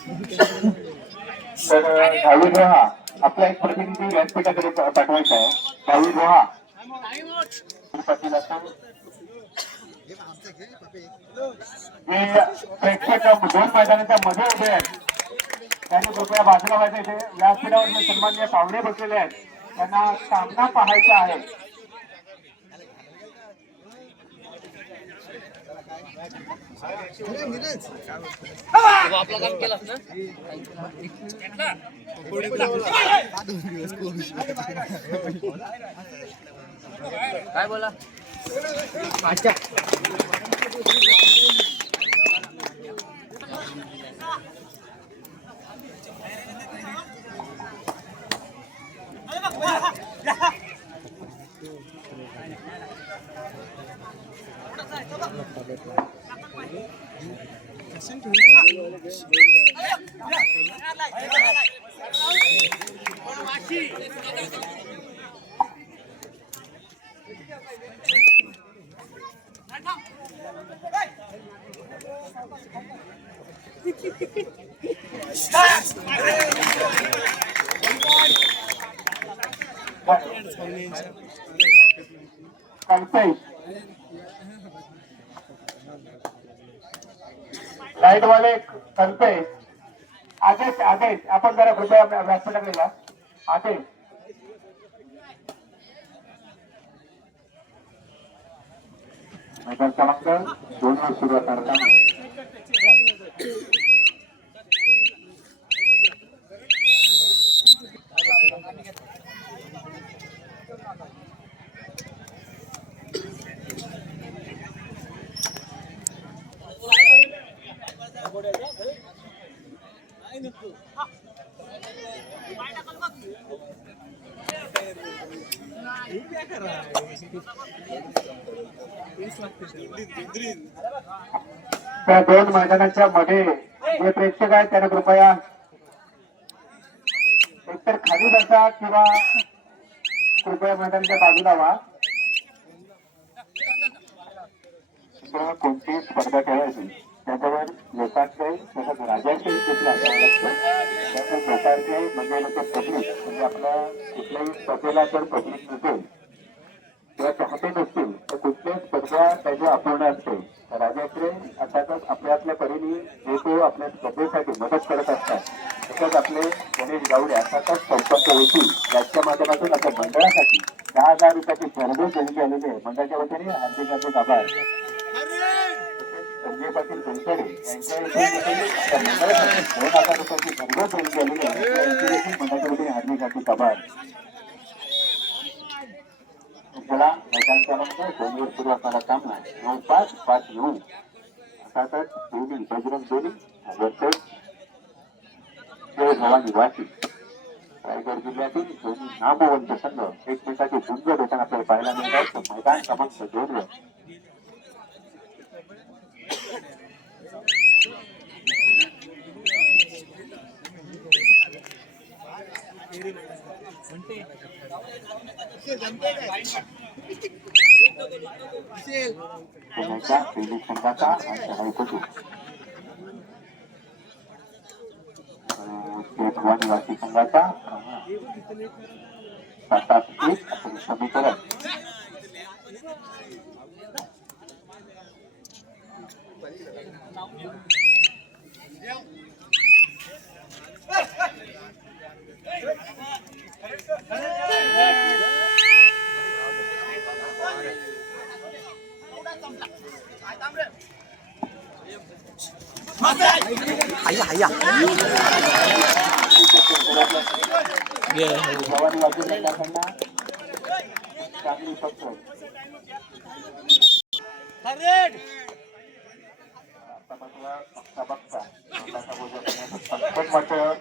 तर दहावी रोहा आपला एक प्रतिनिधी व्यासपीठाकडे पाठवायचा आहे. दहावी रोहा पाटील प्रेक्षक दोन मैदानाच्या मध्ये उभे आहेत त्यांनी कृपया बाजूला व्हायचं इथे व्यासपीठावर जे सन्मान्य पाहुणे बसलेले आहेत. त्यांना सामना पाहायचा आहे. आपलं काम केलं ना काय बोला Stop! लाइट वाले कल्पेश आदेश आदेश. आपण जरा कृपया व्या- व्यासपीठाकडे या आदेश. मैदान क्रमांक दोन वर सुरुवात करताना त्या दोन मैदानाच्या मध्ये जे प्रेक्षक आहेत त्यांना कृपया एकतर खाली बसा किंवा कृपया मैदानाच्या बाजूला व्हा. कोणती कोणतीही स्पर्धा खेळायची त्याच्यावर लोकांचे तसंच राजाचे देखील असावं लागतं त्याचं लोकांचे म्हणजे लोक पब्लिक म्हणजे आपल्या कुठल्याही स्पर्धेला जर पब्लिक नसेल किंवा चाहते नसतील तर कुठल्याही स्पर्धा त्याच्या अपूर्ण असते. तर राजाश्री अर्थातच आपल्या आपल्या परीने जे तो आपल्या स्पर्धेसाठी मदत करत असतात. तसंच आपले गणेश गावडे अर्थातच संपर्क होतील. याच्या माध्यमातून आपल्या मंडळासाठी दहा हजार रुपयाची भरघोस देण्यात आलेली आहे. मंडळाच्या वतीने हार्दिक हार्दिक आभार. संजय पाटील कुलकर्णी दोन हजार रुपयाची भरघोस आलेली आहे वतीने हार्दिक हार्दिक आभार चला मैदान क्रमांक दोन वर सुरू असणारा सामना नऊ पाच पाच नऊ अर्थातच दोन्ही बजरंग दोन्ही वर्सेस जय भवानी वाशी रायगड जिल्ह्यातील दोन्ही नामवंत संघ एकमेकाचे झुंज देताना आपल्याला पाहायला मिळतात मैदान क्रमांक दोन वर. पुण्याच्या सैनिक संघाचा आणि चढाईपटू जय भवानी संघाचा एक समीकरण Yeah. वाटत मध्यंतरी बघायला मात्र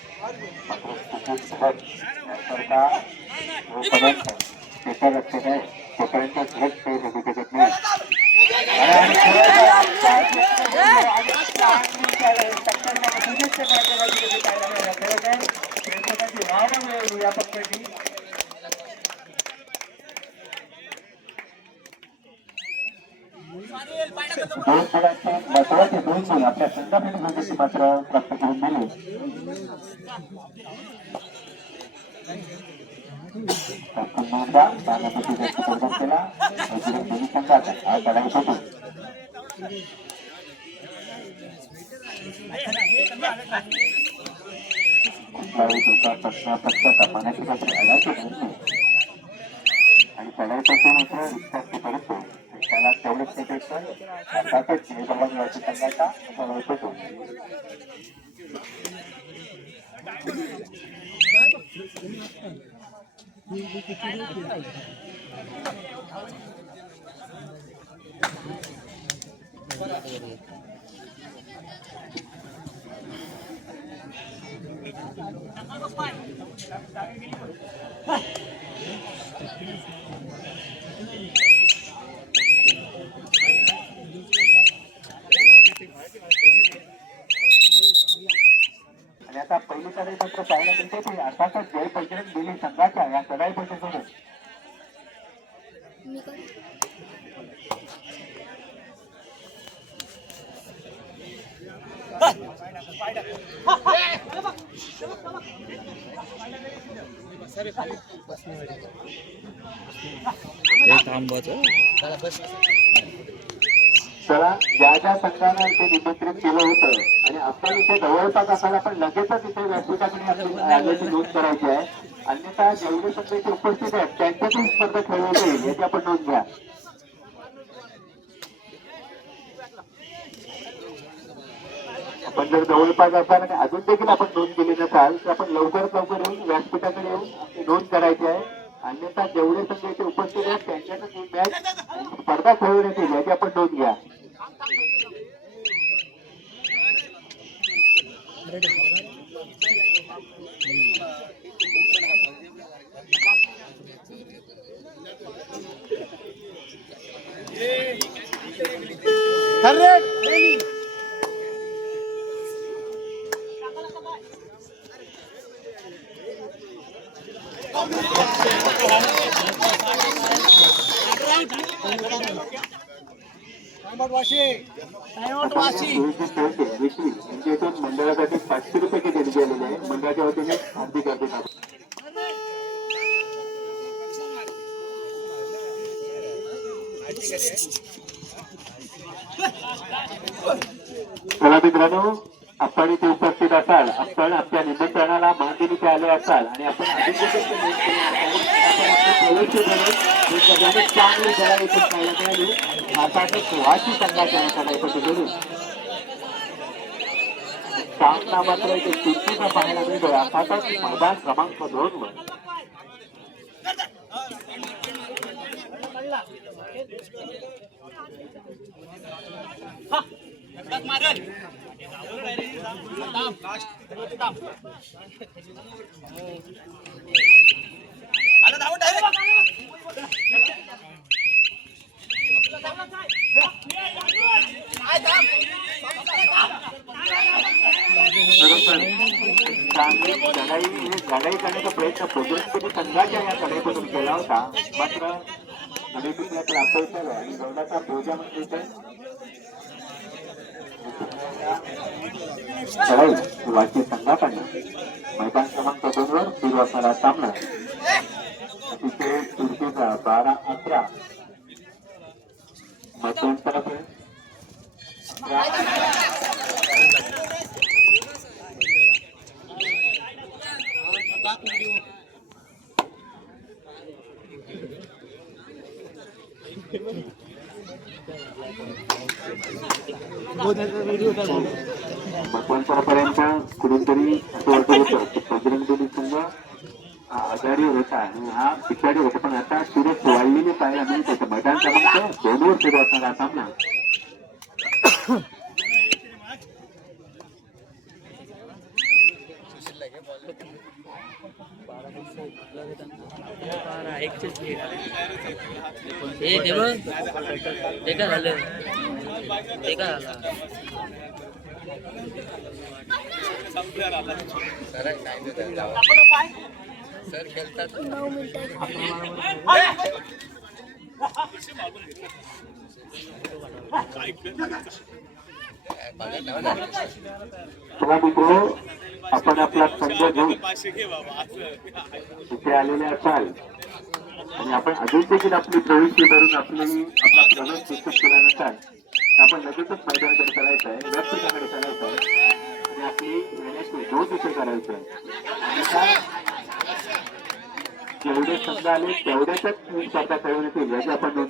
खूपच सहज यासारखा जो पदार्थ त्याच्या लक्षात आहे तोपर्यंत सहज काही बघू शकत नाही आणि आम्ही खरंच आजच्या दिवसामध्ये आजच्या आनंदाला टक्करमध्ये शुभेच्छा माध्यमातून जे पाहायला मिळालं. खरोखर प्रेक्षकांची वाह मिळवली या पक्षाची दोन गुणांचे महत्त्वाचे दोन गुण आपल्या संघासाठी म्हणजे मात्र प्राप्त करून दिले पुन्हा एकदा बागापती व्यक्त प्रदान केला अजून संघात हा होतो कुठलाही धोका प्रश्न पक्षाचा मात्र आणि मात्र विश्वास करतो त्याला तेवढंच नाही भेटतं अर्थातच निर्भवन राज्य संघाचा लढाई होतो आणि आता पहिली चढाई ती अर्थातच जय बजरंग दिली संघाच्या या चला ज्या ज्या संघानं इथे निमंत्रित केलं होतं आपण इथे जवळपास असायला पण लगेचच इथे व्यासपीठाकडे आल्याची नोंद करायची आहे. अन्यथा जेवढे संघ इथे उपस्थित आहेत त्यांच्यातही स्पर्धा खेळवली जाईल याची आपण नोंद घ्या. आपण जर जवळपास असाल आणि अजून देखील आपण नोंद केली नसाल तर आपण लवकरात लवकर येऊन व्यासपीठाकडे येऊन नोंद करायची आहे. अन्यथा जेवढे संघ इथे उपस्थित आहेत त्यांच्यातच ही मॅच स्पर्धा खेळवण्यात येईल याची आपण नोंद घ्या. विक्री म्हणजे इथून हो, मंडळासाठी पाचशे रुपये देणगी गेलेले आहे मंडळाच्या वतीने हार्दिक हार्दिक. चला मित्रांनो आपण इथे उपस्थित असाल आपण आपल्या निमंत्रणाला मान इथे आले असाल आणि आपण चांगली जरा इथून पाहायला मिळाली जोडून सामना मात्र इथे पाहायला मिळतो अर्थातच मैदान क्रमांक दोन वर चांगली लढाई करण्याचा प्रयत्न पोजरस्पती संघाच्या या लढाईमधून केला होता मात्र लढाईतून यात राखवलं आणि गौडाचा भोजा म्हणजे लढाई वाची संघाकडनं मैदान क्रमांक दोन वर सुरू असणारा सामना. अतिशय चुरशीचा बारा अकरा. मध्यंतरात Thank you. असं वाटत होतं की बजरंग दोन्ही संघ हा आजारी होता आणि हा पिछाडी होता पण आता सुरत वाढलेली मैदान क्रमांक सुरू असणारा हे ते काय झालं? सर खेळतात चला मित्र आपण आपला संघ घेऊन इथे आलेले असाल. आणि आपण अजून देखील आपली प्रवृत्ती करून आपली आपला प्रवेश निश्चित केला नसाल. आपण लगेचच मैदानाकडे करायचं आहे. व्यासपीठाकडे करायचं आहे. आणि आपली येण्याची दोन विषय करायचं आहे. जेवढे शब्द आले तेवढ्याच ही स्पर्धा खेळवण्यात येईल याची आपण नोंद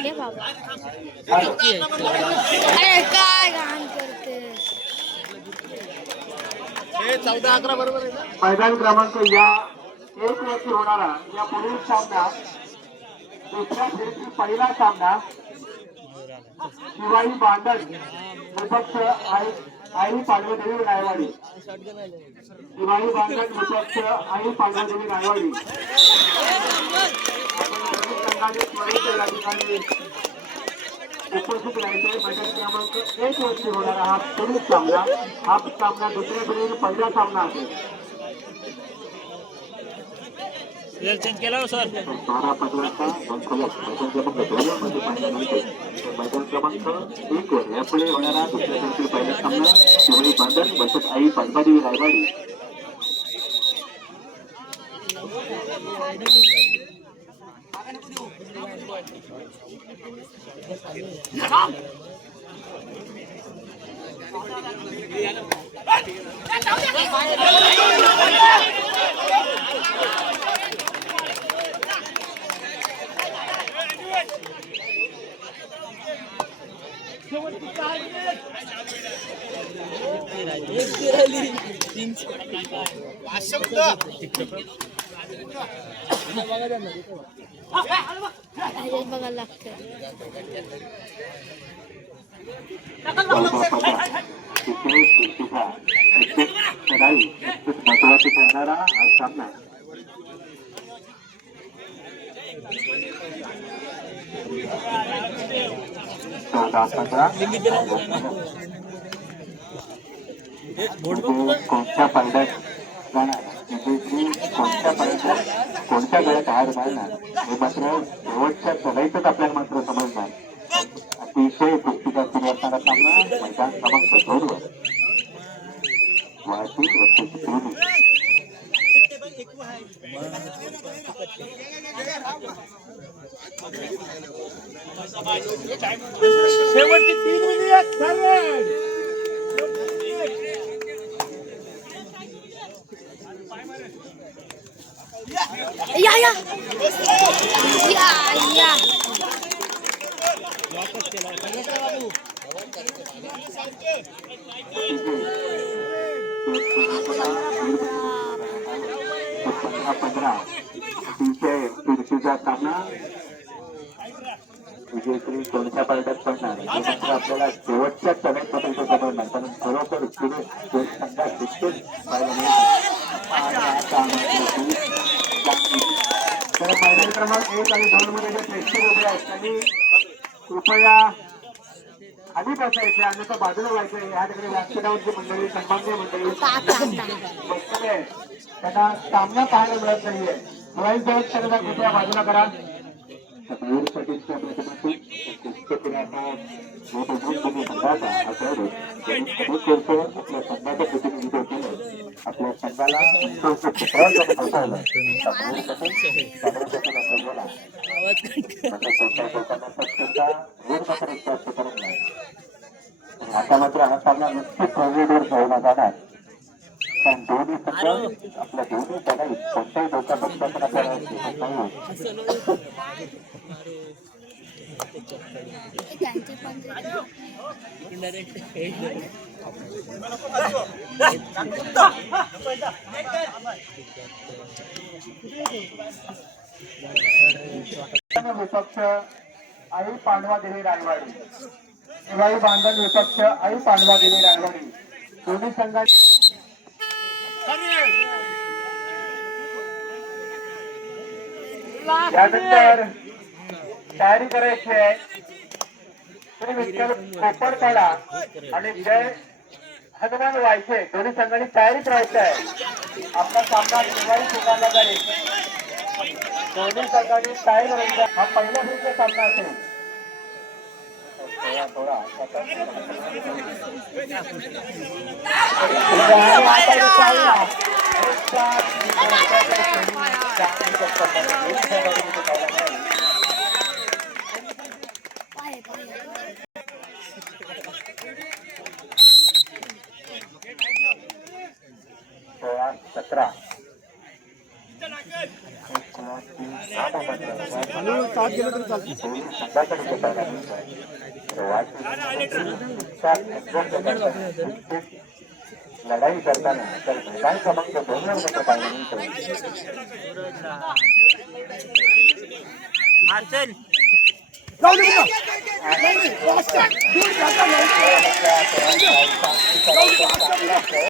रे बाबा नक्की आहे. अरे काय घाण करतेस मैदान क्रमांक या एक वर्षी होणारा या पुढील सामना दुसऱ्या फेरीतील पहिला सामना शिवाई बांधण विपक्ष आहे आई पांडवदेवी रायवाडी. दिवाळी बांधण विपक्ष आई पांडवदेवी रायवाडी. उपस्थित राहायचे बैठक क्रमांक एक वर्षी होणारा हा पुढील सामना. हा सामना दुसऱ्या पिढीने पहिला सामना असेल वेळ चेंज केला हो सर बारा पंधराचा बंकलक मैदान क्रमांक दोन मध्ये पाहिल्यानंतर मैदान क्रमांक एक वर यापुढे होणारा दुसऱ्या फेरीतील पहिला सामना शिवाई बांधण वर्षात आई पांडवादेवी रायवाडी ह्याच्यात बघायला लागतं चौदा पंधरा तिथे सुट्टीचा प्रत्येक चढाई खूप महत्वाची ठरणारा हा सामना चौदा पंधरा म्हणजे कोणत्या पायऱ्यात जाणार? म्हणजे कोणत्या पायऱ्यात कोणत्या गळ्यात हार घालणार हे मात्र शेवटच्या चढाईतच आपल्याला मात्र समजणार. अतिशय पुस्तिका सुरू असणारा सामना मैदान क्रमांक दोन वाहतूक वस्तू शेवटची तीन मिनिट या. या पंधरा पंधरा अतिशय चुरशीचा सामना विजयश्री कोणत्या पार्ट्यात पडणार हे मात्र आपल्याला शेवटच्या चढाईपर्यंत समजणार कारण खरोखर पुढे दोन संघात पाहायला आणि आता आम्हाला चांगली. तर मैदान क्रमांक एक आणि दोन मध्ये जे प्रेक्षक उभे आहेत त्यांनी कृपया आधी बसायचे अन्यथा बाजूला व्हायचं या ठिकाणी व्यासपीठावरची मंडळी सन्मान्य मंडळी आता आता त्यांना सामना पाहायला मिळत नाहीये. मोबाईल जवळ त्यांना कृपया बाजूला करा. मयूरसाठीच्या मोठं गुण तुम्ही संघाचा हा खेळाडू त्यांनी अनेक वर्ष आपल्या संघाचं प्रतिनिधित्व केलं आपल्या संघाला उंच उंच चित्रांमध्ये बसवलं मयूरसाठी सागरसाठी नंतर बोला मात्र कोणत्या लोकांना सत्तेचा रोड मात्र स्पष्ट करत नाही आता मात्र हा सामना निश्चित कोविडवर ठेवला जाणार कारण दोन्ही संघ आपल्या दोन्ही लढाईत कोणत्याही धोका पक्षाकडे आपल्याला दिसत नाही त्यांचे पण डायरेक्ट विपक्ष आई पांडवा देवी रायवाडी दिवाळी बांधण विपक्ष आई पांडवा देवी रायवाडी दोन्ही संघात यानंतर तयारी करायची आहे. श्री विठ्ठल कोपर काढा आणि जय हनुमान व्हायचे. दोन्ही संघांनी तयारीत राहायचं आहे. आपला सामना दिवाळी स्वीकारला जाईल. दोन्ही संघांनी तयारी करायची हा पहिला फेरीचा सामना असेल. थोडा सेकंद. लढाई करताना तर मैदान क्रमांक दोन मात्र पाहिल्यानंतर